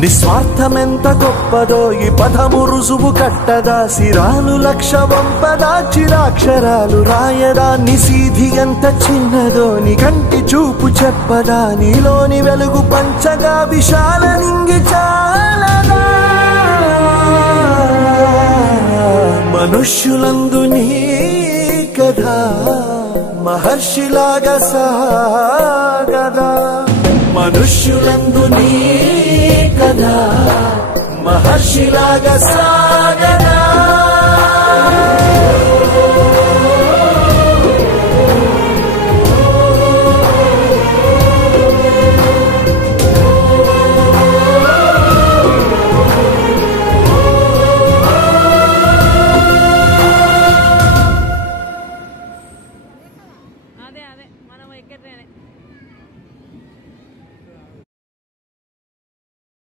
నిస్వార్థమెంత గొప్పదో ఈ పదము రుజువు కట్టదా సిరాలు లక్ష వంపదా చిరాక్షరాలు రాయదా నిసీధి ఎంత చిన్నదో నీ కంటి చూపు చెప్పదా నీలోని వెలుగు పంచగా విశాల నింగి చాలదా మనుష్యులందు నీ కథ మహర్షిలాగా సాగదా మనుష్యులందు నీ కథ మహర్షిలాగా సాగదా